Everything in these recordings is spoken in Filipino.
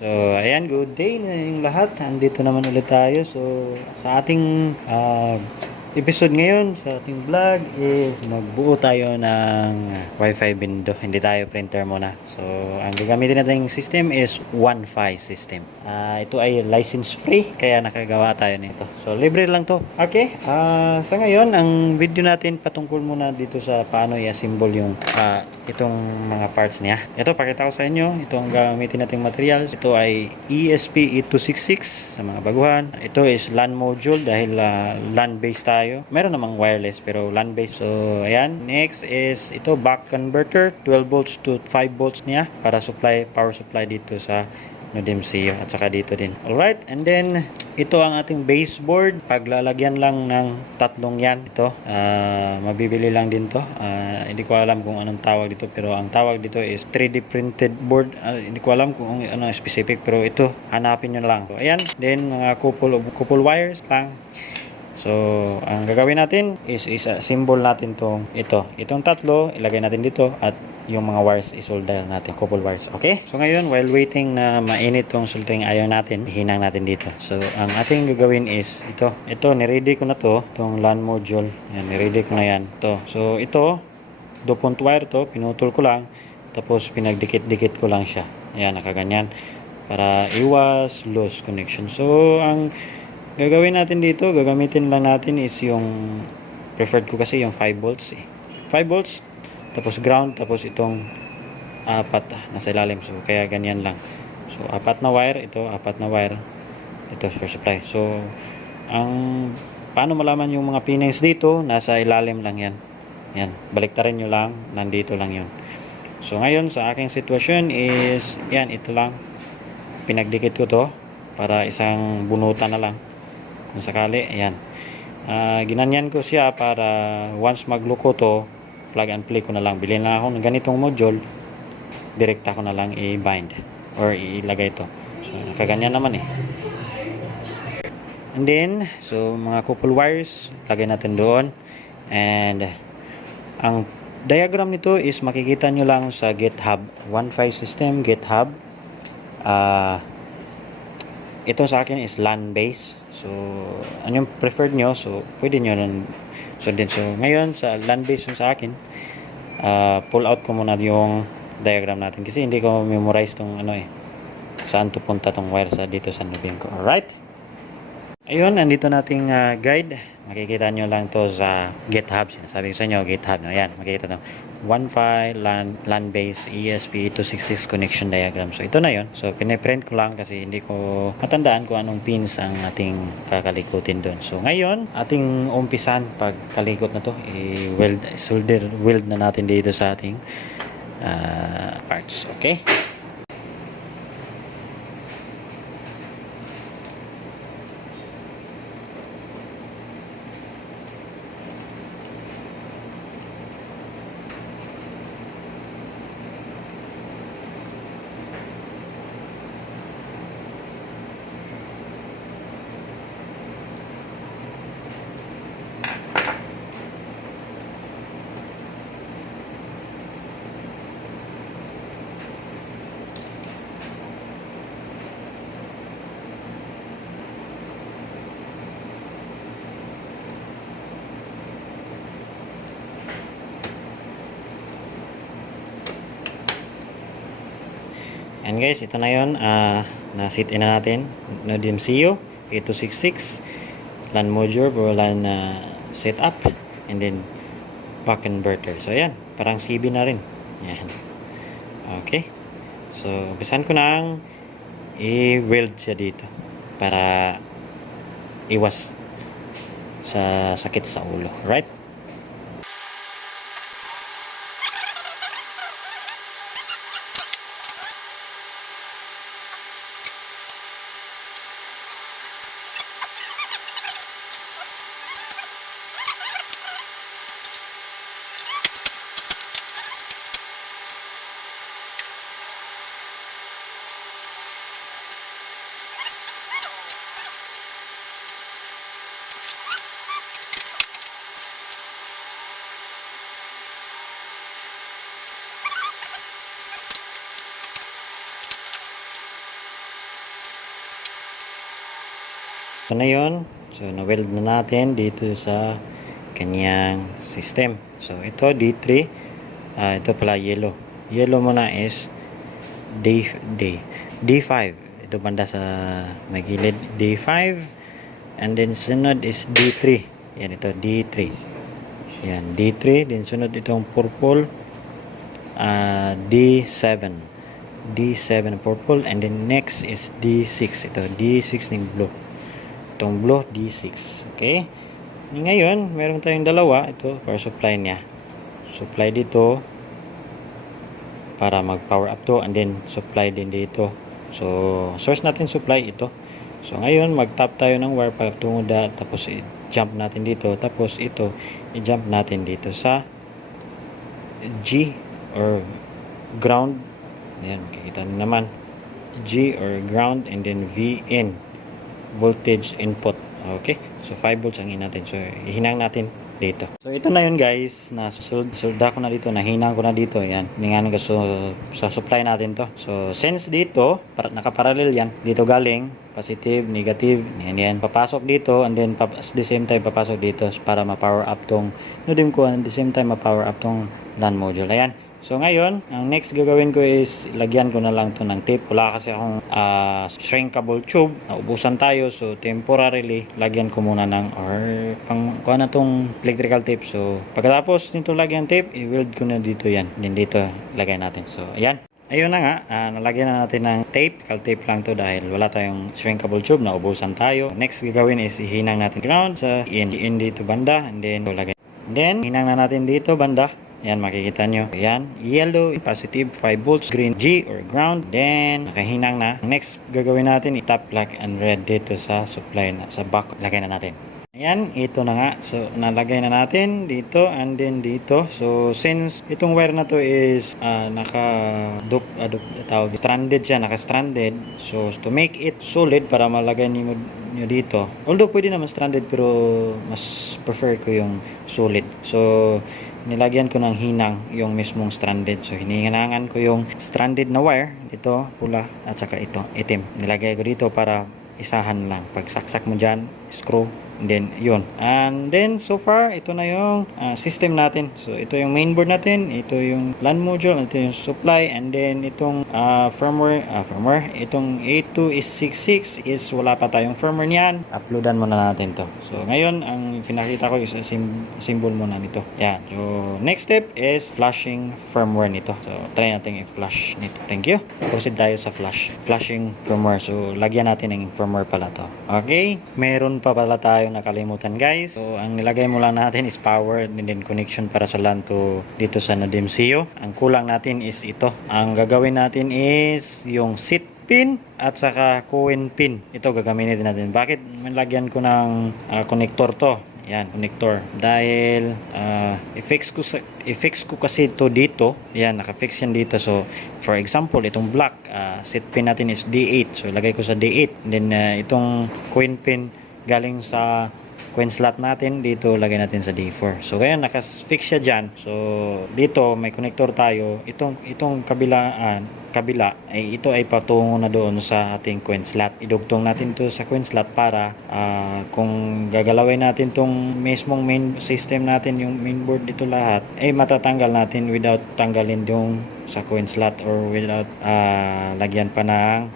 So, ayan, good day na yung lahat. Andito naman ulit tayo. So, sa ating ah, episode ngayon, sa ating vlog is magbuo tayo ng Wi-Fi window. Hindi tayo printer muna. So, ang gagamitin natin system is Wi-Fi system. Ah, ito ay license free, kaya nakagawa tayo nito. So, libre lang to. Okay, ah, sa ngayon, ang video natin patungkol muna dito sa paano i-assemble yung ah, itong mga parts niya. Ito, pakita ko sa inyo. Ito ang gamitin nating materials. Ito ay E ESP8266 sa mga baguhan. Ito is LAN module dahil ah, LAN based tayo. Meron namang wireless pero LAN based. So, ayan. Next is ito back converter 12 volts to 5 volts niya para supply power supply dito sa NodeMCU at saka dito din. Alright, and then ito ang ating baseboard. Paglalagyan lang ng tatlong yan. Ito, ah, mabibili lang din to. Ah, hindi ko alam kung anong tawag dito pero ang tawag dito is 3D printed board. Ah, hindi ko alam kung ano specific pero ito, hanapin nyo lang. So, ayan, then mga couple, couple wires lang. So, ang gagawin natin is isa symbol natin tong ito. Itong tatlo, ilagay natin dito at yung mga wires isolder natin, couple wires. Okay? So ngayon, while waiting na mainit tong soldering iron natin, ihinang natin dito. So, ang ating gagawin is ito. Ito, niready ko na to, itong LAN module. Yan, niready ko na yan. Ito. So, ito, dupont wire to, pinutol ko lang. Tapos, pinagdikit-dikit ko lang siya. Ayan, nakaganyan. Para iwas loose connection. So, ang gagawin natin dito, gagamitin lang natin is yung preferred ko kasi yung 5 volts eh. 5 volts, tapos ground, tapos itong apat ah, nasa ilalim. So, kaya ganyan lang. So, apat na wire, ito, apat na wire. Ito for supply. So, ang paano malaman yung mga pins dito, nasa ilalim lang yan. Yan, baliktarin nyo lang, nandito lang yun. So, ngayon, sa aking sitwasyon is, yan, ito lang. Pinagdikit ko to para isang bunutan na lang kung sakali ayan. Ah, ginanyan ko siya para once magluko to plug and play ko na lang. Bilhin lang ako ng ganitong module direkta ko na lang i-bind or ilagay to. So nakaganyan naman eh. And then so mga couple wires lagay natin doon. And ang diagram nito is makikita nyo lang sa GitHub. Wi-Fi system GitHub. Ah ito sa akin is LAN base. So, ano yung preferred nyo? So, pwede nyo nun sundin. So, ngayon, sa LAN base sa akin, ah, pull out ko muna yung diagram natin. Kasi hindi ko memorize tong ano eh. Saan to punta tong wire sa dito sa nubin ko. Alright? Ayun, nandito nating ah, guide. Makikita nyo lang to sa GitHub. Sinasabi ko sa inyo, GitHub. No? Yan, makikita to. Wi-Fi, LAN, LAN base, E ESP266 connection diagram. So, ito na yon So, piniprint ko lang kasi hindi ko matandaan kung anong pins ang ating kakalikutin doon. So, ngayon, ating umpisan pag kalikot na to, i-weld, solder, weld na natin dito sa ating ah, parts. Okay? And guys, ito na yon ah na-sit in na natin. Node MCU, 8266, LAN module or LAN ah, setup, and then back converter. So, ayan. Parang CB na rin. Ayan. Okay. So, umpisan ko nang i-weld siya dito para iwas sa sakit sa ulo. Right? So na yun. So na-weld na natin dito sa kanyang system. So ito D3. Ah, ito pala yellow. Yellow muna is day day D5. Ito banda sa may gilid D5 and then sunod is D3. Yan ito D3. Yan D3 then sunod itong purple ah, D7. D7 purple and then next is D6. Ito D6 ng blue. Itong blue D6. Okay? Ngayon, meron tayong dalawa. Ito, power supply niya. Supply dito para mag-power up to and then supply din dito. So, source natin supply ito. So, ngayon, mag-tap tayo ng wire patungo da, tapos i-jump natin dito. Tapos ito, i-jump natin dito sa G or ground. Ayan, makikita naman. G or ground and then V in voltage input. Okay? So 5 volts ang in natin. So ihinang natin dito. So ito na yun guys. Na sulda ko na dito. Nahinang ko na dito. Yan. Hiningan ko so, sa supply natin to. So since dito, para, nakaparallel yan. Dito galing. Positive, negative. Yan yan. Papasok dito and then pap- at the same time papasok dito para ma-power up tong nodim ko and the same time ma-power up tong LAN module. Ayan. So ngayon, ang next gagawin ko is lagyan ko na lang to ng tape. Wala kasi akong ah, shrinkable tube. Naubusan tayo. So temporarily, lagyan ko muna ng or pang kuha na tong electrical tape. So pagkatapos nito lagyan tape, i-weld ko na dito yan. Then dito lagay natin. So ayan. Ayun na nga, ah, nalagyan na natin ng tape. Cal tape lang to dahil wala tayong shrinkable tube. Naubusan tayo. Next gagawin is ihinang natin ground sa in, in dito banda. And then lagay. And then, hinang na natin dito banda. Yan, makikita nyo. Yan, yellow, positive, 5 volts, green, G or ground. Then, nakahinang na. Next, gagawin natin, itap black and red dito sa supply na, sa back. Lagay na natin. Ayan, ito na nga. So, nalagay na natin dito and then dito. So, since itong wire na to is ah, naka dup, ah, tawag, stranded siya, naka-stranded. So, to make it solid para malagay niyo nyo dito. Although pwede naman stranded pero mas prefer ko yung solid. So, nilagyan ko ng hinang yung mismong stranded. So, hininganangan ko yung stranded na wire. Ito, pula, at saka ito, itim. Nilagay ko dito para isahan lang. Pag saksak mo dyan, screw, then yun. And then, so far, ito na yung ah, system natin. So, ito yung mainboard natin, ito yung LAN module, ito yung supply, and then itong ah, firmware, ah, firmware, itong A2 is 66 is wala pa tayong firmware niyan. Uploadan muna natin to. So, ngayon, ang pinakita ko is a sim- symbol muna nito. Yan. So, next step is flashing firmware nito. So, try natin i-flash nito. Thank you. Proceed tayo sa flash. Flashing firmware. So, lagyan natin ng firmware pala to. Okay? Meron pa pala tayo nakalimutan guys. So, ang nilagay mo lang natin is power and then connection para sa LAN to dito sa Nodem CEO. Ang kulang natin is ito. Ang gagawin natin is yung seat pin at saka coin pin. Ito gagamitin natin. Bakit malagyan ko ng ah, connector to? Yan, connector. Dahil ah, i-fix ko sa i-fix ko kasi ito dito. Yan, naka-fix yan dito. So, for example, itong black ah, set pin natin is D8. So, ilagay ko sa D8. And then ah, itong coin pin galing sa coin slot natin dito lagay natin sa D4 so kaya naka-fix siya dyan. So dito may connector tayo. Itong itong kabilaan kabila ay ito ay patungo na doon sa ating coin slot. Idugtong natin to sa coin slot para ah, kung gagalawin natin tong mismong main system natin yung mainboard dito lahat ay matatanggal natin without tanggalin yung sa coin slot or without ah, lagyan pa ng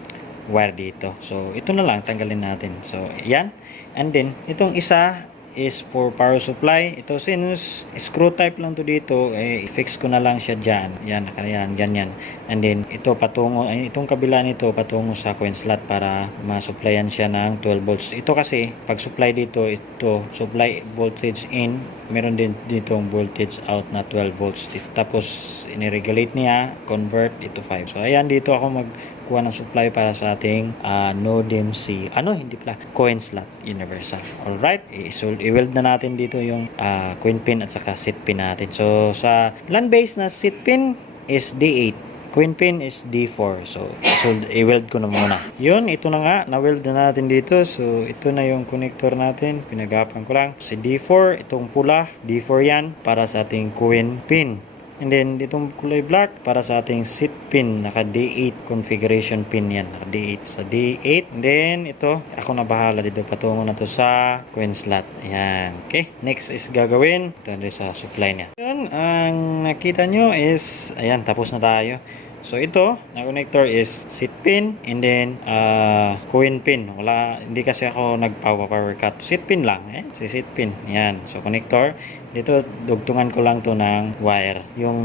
wire dito. So, ito na lang, tanggalin natin. So, yan. And then, itong isa is for power supply. Ito, since screw type lang to dito, eh, fix ko na lang siya dyan. Yan, yan, ganyan. And then, ito patungo, ay, itong kabila nito patungo sa coin slot para ma-supplyan siya ng 12 volts. Ito kasi, pag supply dito, ito, supply voltage in, meron din dito voltage out na 12 volts. Tapos, iniregulate niya, convert ito 5. So, ayan, dito ako magkuha ng supply para sa ating uh, NODEM C. Ano? Hindi pala. Coin slot universal. Alright. So, i-weld na natin dito yung ah, coin pin at saka seat pin natin. So, sa LAN base na seat pin is D8. Coin pin is D4. So, so i-weld ko na muna. Yun, ito na nga. Na-weld na natin dito. So, ito na yung connector natin. Pinagapan ko lang. Si D4, itong pula. D4 yan para sa ating coin pin. And then, ditong kulay black para sa ating seat pin. Naka D8 configuration pin yan. Naka D8. Sa D8. And then, ito, ako na bahala dito. Patungo na to sa coin slot. Ayan. Okay. Next is gagawin. Ito sa supply niya. Yun, ang nakita nyo is, ayan, tapos na tayo. So ito, na connector is seat pin and then uh, coin pin. Wala, hindi kasi ako nagpower power cut. Seat pin lang, eh. Si seat pin. Yan. So connector. Dito, dugtungan ko lang to ng wire. Yung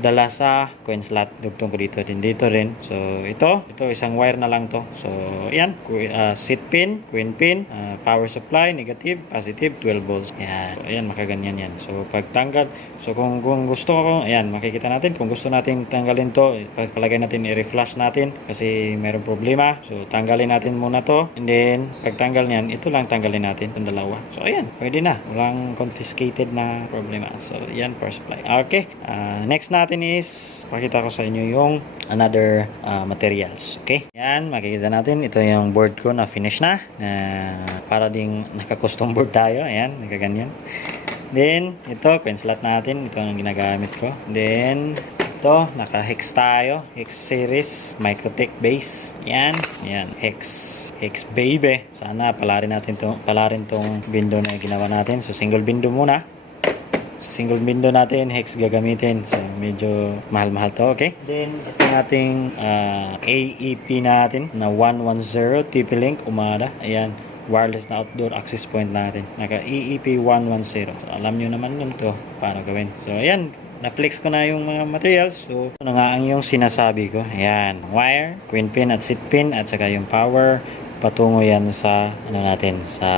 dala sa coin slot, dugtong ko dito. Din dito rin. So ito, ito isang wire na lang to. So yan, uh, seat pin, coin pin, uh, power supply, negative, positive, 12 volts. Yan. So ayan, makaganyan yan. So pagtanggal, so kung, kung gusto ko, ayan, makikita natin. Kung gusto natin tanggalin to, palagay natin, i-reflash natin kasi meron problema. So tanggalin natin muna to. And then, pagtanggal niyan, ito lang tanggalin natin, itong dalawa. So ayan, pwede na. Walang confiscated na problema. So yan, power supply. Okay, ah, next natin is, pakita ko sa inyo yung another ah, materials. Okay, yan, makikita natin. Ito yung board ko na finish na. Na para ding naka-custom board tayo. Ayan, nakaganyan. Then, ito, coin slot natin. Ito ang ginagamit ko. Then, ito, naka-hex tayo. Hex series, Microtech base. Yan, yan, hex. Hex baby. Sana palarin natin to, palarin tong window na ginawa natin. So, single window muna. Sa single window natin, hex gagamitin. So, medyo mahal-mahal to, okay? Then, ito ating ah, AEP natin na 110 TP-Link Umada. Ayan, wireless na outdoor access point natin. Naka EEP 110. So, alam nyo naman yun to, paano gawin. So, ayan, na-flex ko na yung mga materials. So, na nga ang yung sinasabi ko. Ayan, wire, queen pin at seat pin at saka yung power. Patungo yan sa ano natin sa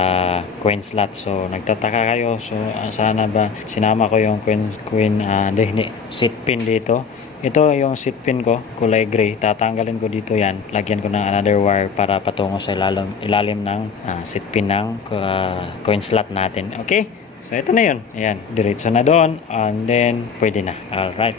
coin slot. So nagtataka kayo. So ah, sana ba sinama ko yung coin coin hindi, hindi, seat pin dito. Ito yung seat pin ko kulay gray. Tatanggalin ko dito yan. Lagyan ko ng another wire para patungo sa ilalim, ilalim ng ah, seat pin ng ah, coin slot natin. Okay So, ito na yun. Ayan. Diretso na doon. And then, pwede na. Alright.